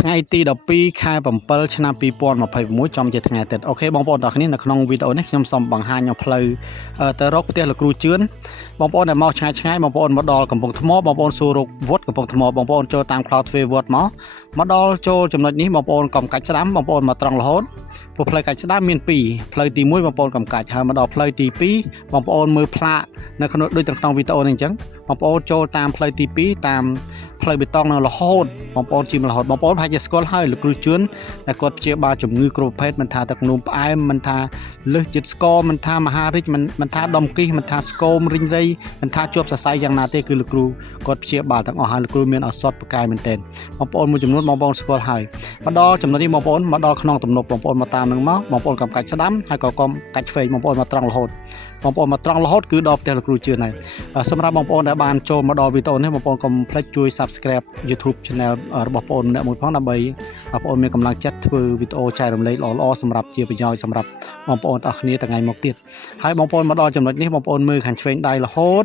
ថ្ងៃទី12ខែ7ឆ្នាំ2021ចំជាថ្ងៃអាទិត្យអូខេបងប្អូនទាំងគ្នានៅក្នុងវីដេអូនេះខ្ញុំសូមបង្ហាញនៅផ្លូវទៅរកផ្ទះលោកគ្រូជឿនបងប្អូនដែលមកឆ្ងាយបងប្អូនមកដល់កំពង់ថ្មបងប្អូនសួររកវត្តកំពង់ថ្មបងប្អូនចូលតាម Cloud ទ្វេវត្តមកដល់ចូលចំណុចនេះបងប្អូនកុំកាច់ស្ដាំបងប្អូនមកត្រង់រហូតព្រោះផ្លូវកាច់ស្ដាំមាន2ផ្លូវទី1បងប្អូនកុំកាច់ហើយមកដល់ផ្លូវទី2បងប្អូនមើលផ្លាកនៅក្នុងដូចក្នុងវីដេអូនេះអញ្ចឹងបងប្អូនចូលតាមផ្លូវទី2តាមផ្លូវបេតុងនៅរហូតបងប្អូនជិះរហូតបងប្អូនប្រហែលជាស្គាល់ហើយលោកគ្រូជឿនតែគាត់ព្យាបាលជំងឺគ្រប់ប្រភេទមិនថាទឹកនោមផ្អែមមិនថាលើសចិត្តស្គរមិនថាមហារិចមិនថាដុំគិសមិនថាស្គមរិញរៃមិនថាជាប់សរសៃយ៉ាងណាទេគឺលោកគ្រូគាត់ព្យាបាលទាំងអស់ហើយលោកគ្រូមានឱសថប្រកែមែនទែនបងប្អូនមួយចំនួនបងប្អូនស្គាល់ហើយមកដល់ចំណុចនេះបងប្អូនមកដល់ក្នុងទំនប់បងប្អូនមកតាមនឹងមកបងប្អូនកុំកាច់ស្ដាំហើយក៏កុំកាច់ឆ្វេងបងប្អូនមកត្រង់រហូតបងប្អូនមកត្រង់រហូតគឺដល់ផ្ទះលោកគ្រូជឿនហើយសម្រាប់បងប្អូនដែលបានចូលមកដល់វីដេអូនេះបងប្អូនកុំភ្លេចជួយ Subscribe YouTube Channel របស់បងប្អូនម្នាក់មួយផងដើម្បីបងប្អូនមានកម្លាំងចិត្តធ្វើវីដេអូចែករំលែកល្អៗសម្រាប់ជាប្រយោជន៍សម្រាប់បងប្អូនទាំងអស់គ្នាថ្ងៃមុខទៀតហើយបងប្អូនមកដល់ចំណុចនេះបងប្អូនមើលខាងឆ្វេងដៃរហូត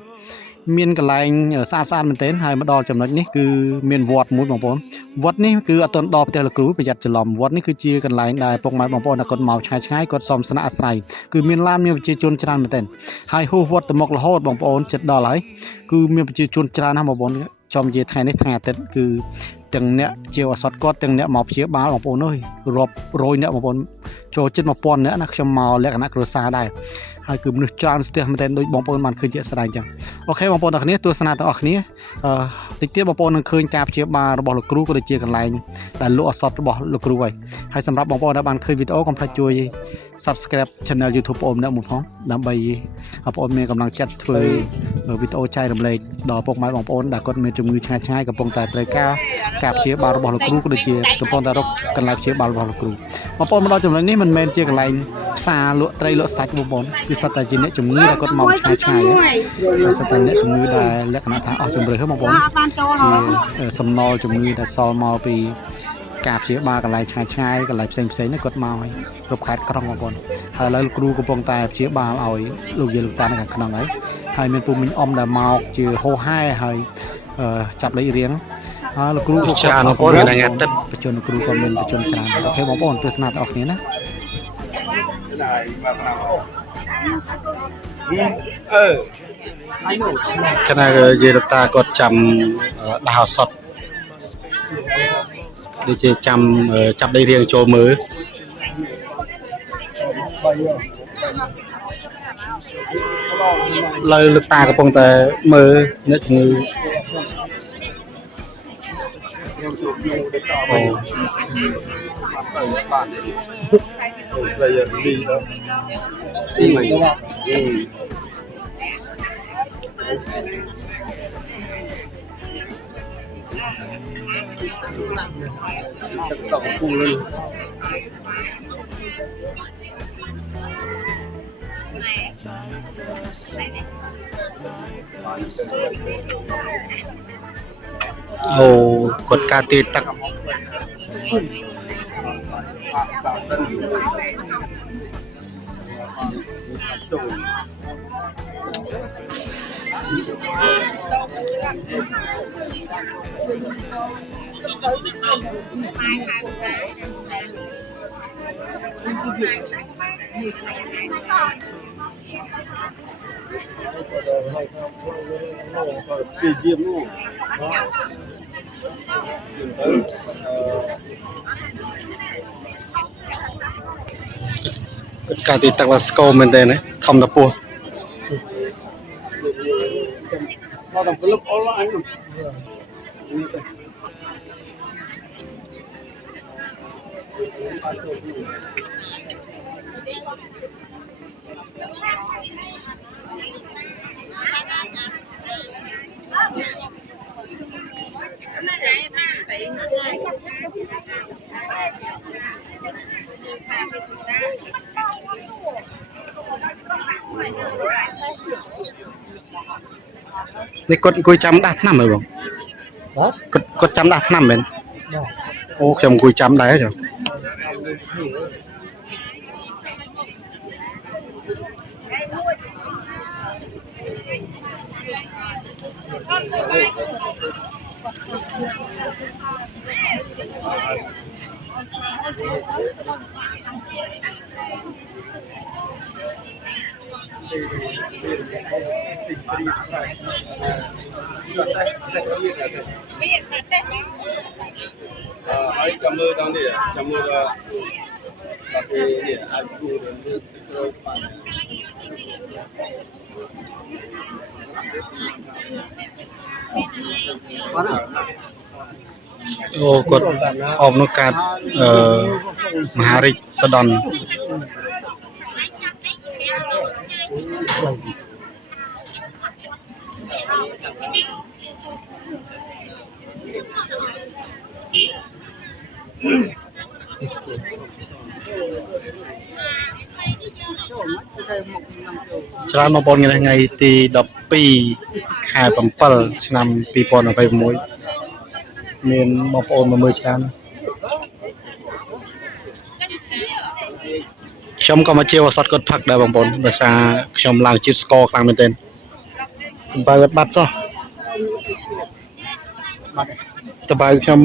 មានកន្លែងស្អាតមែនទែនហើយមកដល់ចំណុចនេះគឺមានវត្តមួយបងប្អូនវត្តនេះគឺអត់ទាន់ដល់ផ្ទះលោកគ្រូប្រយ័ត្នច្រឡំវត្តនេះគឺជាកន្លែងដែលពុកម៉ែបងប្អូនដែលគាត់មកឆ្ងាយគាត់សុំស្នាក់អាស្រ័យគឺមានឡានមានប្រជាជនច្រើនមែនទែនហើយហួសវត្តទៅមុខរហូតបងប្អូនចិត្តដល់ហើយគឺមានប្រជាជនច្រើនណាស់បងប្អូនចំជាថ្ងៃនេះថ្ងៃអាទិត្យគឺទាំងអ្នកជាឱសថគាត់ទាំងអ្នកមកព្យាបាលបងប្អូនអើយរាប់រយអ្នកបងប្អូនចូលជិត1000អ្នកណាខ្ញុំមកលក្ខណៈគ្រួសារដែរហើយគឺមនុស្សច្រើនស្ទះមែនទែនដូចបងប្អូនបានឃើញជាក់ស្ដែងអញ្ចឹងអូខេបងប្អូនទាំងគ្នាទស្សនាទាំងអស់គ្នាតិចទៀតបងប្អូននឹងឃើញការព្យាបាលរបស់លោកគ្រូក៏ដូចជាកន្លែងដែលលក់ឱសថរបស់លោកគ្រូហើយសម្រាប់បងប្អូនដែលបានឃើញវីដេអូកុំភ្លេចជួយ Subscribe Channel YouTube បងប្អូនម្នាក់មួយផងដើម្បីបងប្អូនមានកម្លាំងចិត្តធ្វើវីដេអូចែករំលែកដល់ពុកម៉ែបងប្អូនដែលគាត់មានជំងឺឆ្ងាយកំពុងតែត្រូវការព្យាបាលរបស់លោកគ្រូក៏ដូចជាកំពុងតែរកកន្លែងព្យាបាលរបស់លោកគ្រូបងប្អូនមកដល់ចំណុចនេះមិនមែនជាកន្លែងផ្សារលក់ត្រីលក់សាច់បងប្អូនគឺសុទ្ធតែជាអ្នកជំងឺដែលគាត់មកឆ្ងាយហើយសុទ្ធតែអ្នកជំងឺដែលលក្ខណៈថាអស់ជំរឿនបងប្អូនជាសំណល់ជំងឺដែលសល់មកពីការព្យាបាលកន្លែងឆ្ងាយកន្លែងផ្សេងនេះគាត់មកហើយគ្រប់ខេត្តក្រុងបងប្អូនហើយឥឡូវលោកគ្រូកំពុងតែព្យាបាលឲ្យលោកយាយលោកតានៅខាងក្នុងហើយមានពូមិញអ៊ំដែលមកជាហោហែហើយចាប់លេខរៀងហើយលោកគ្រូក៏ច្រើនបងប្អូនថ្ងៃអាទិត្យបច្ចុប្បន្នលោកគ្រូក៏មានបច្ចុប្បន្នច្រើនអូខេបងប្អូនទស្សនាទាំងអស់គ្នាណាខណៈយាយលោកតាគាត់ចាំដោះឱសថដូចជាចាំចាប់ដៃរៀងចូលមើលលើលោកតាកំពុងតែមើលអ្នកជំងឺអូគាត់ការទាយទឹកការទីទឹកស្គមមែនទេណាធំតពោះមកដល់ក្លឹបអនឡាញនេះគាត់អង្គុយចាំដាស់ឆ្នាំហើយបងគាត់ចាំដាស់ឆ្នាំមែនអូខ្ញុំអង្គុយចាំដែរចុះ Hãy subscribe cho kênh Ghiền Mì Gõ để không bỏ lỡ ấy chăm mơ đang để chăm mơ là cái để ai phụ được rồi bạn អូគាត់អបនៅកាត់មហារាជសដនច្រើនបងប្អូនថ្ងៃទី12ខែ7ឆ្នាំ2026មានបងប្អូនមកមើលច្រើនខ្ញុំក៏មកជាវសតគាត់ផឹកដែរបងប្អូនដោយសារខ្ញុំឡើងជាតិស្ករខ្លាំងមែនទែនបើគាត់បាត់សោះតើបើខ្ញុំ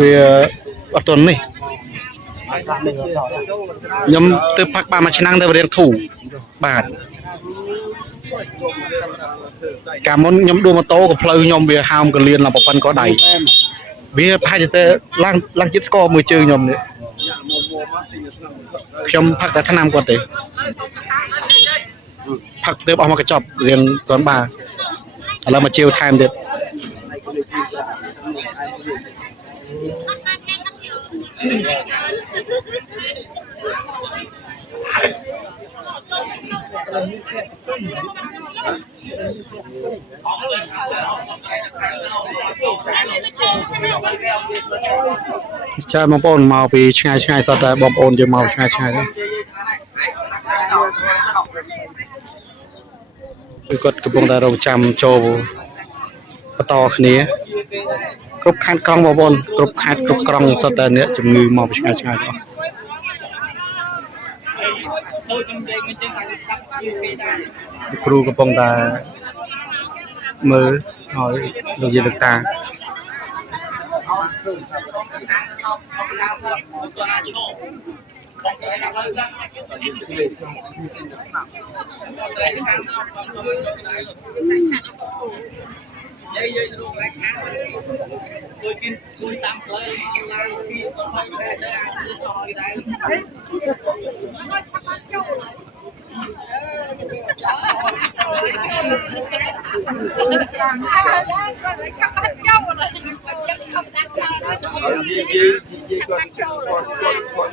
វាអត់ទាន់នេះខ្ញុំទៅផឹកបានមួយឆ្នាំទៅរៀងធូរបាទកាលមុនខ្ញុំដួលម៉ូតូក៏ផ្លូវខ្ញុំវាហើមកលៀនឡើងប៉ុណ្ណឹងក៏ដៃវាប្រហែលជាទៅឡើងជាតិស្ករមួយជើងខ្ញុំនេះខ្ញុំផឹកតែថ្នាំគាត់ទេផឹកទៅអស់មកកញ្ចប់រៀងទាន់បាទឥឡូវមកជាវថែមទៀតចាបងប្អូនមកពីឆ្ងាយសតតែបងប្អូនយើងមកឆ្ងាយគឺគាត់កំពុងតែរងចាំចូលបន្តគ្នាគ្រប់ខេត្តក្រុងបងប្អូនគ្រប់ខេត្តគ្រប់ក្រុងសតតែអ្នកជំងឺមកពីឆ្ងាយអស់គ្រូកំពុងតែមើលឲ្យលោកយាយលោកតា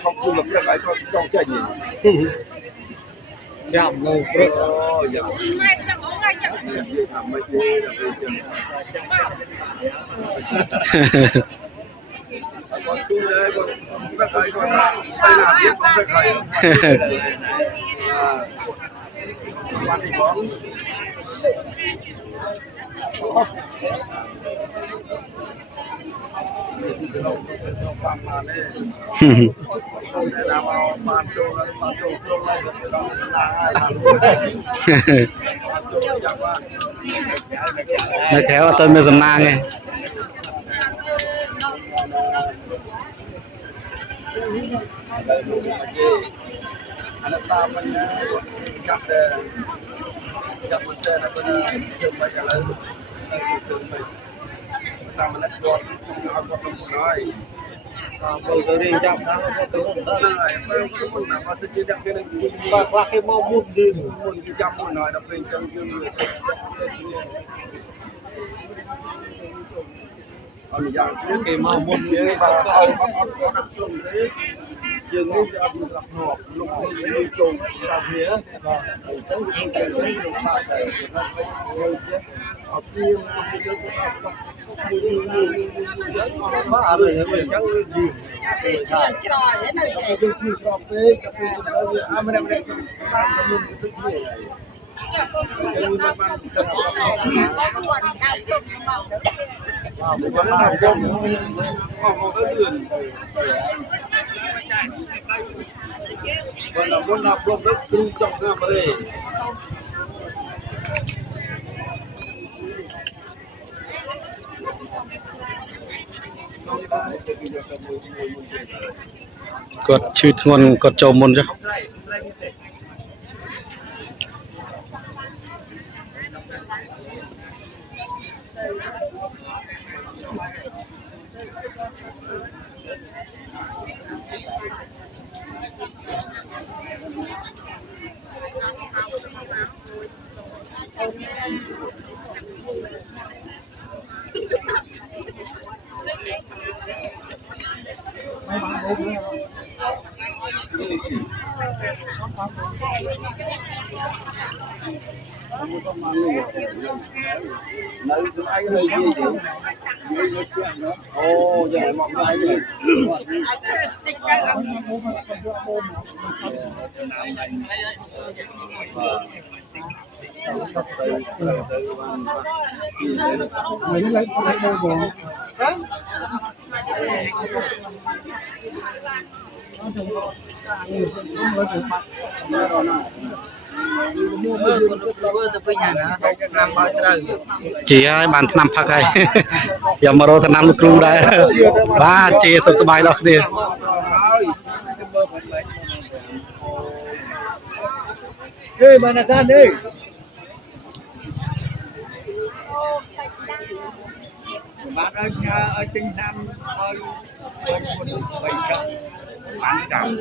không chung lập được cái con trong chạy nhỉ giảm ngô được con su đấy con các cái con đây là biết con các cái quan thì có nó khéo tôi mới dầm nang này cái màu muôn thế và ông đặt xuống đấy dương nước cho ông gặp nọ lúc đi trùng ta phía và trong cái lúc mà để nó ngồi chứ ở kia nó ở đây mình chẳng gì con nào con rất trú trọng ra mà đây គាត់ឈឺធ្ងន់គាត់ចូលមុនចុះ Nấu cái ai hơi gì vậy? Ồ, giờ mọi người vậy. Người lấy đôi bò. Chị ơi bạn năm phật ơi giờ mà rồi năm cru đây ba chị sập sập bài đó đi ê bạn là sao đi bạn ở trên Nam ơi bảy trăm bạn cảm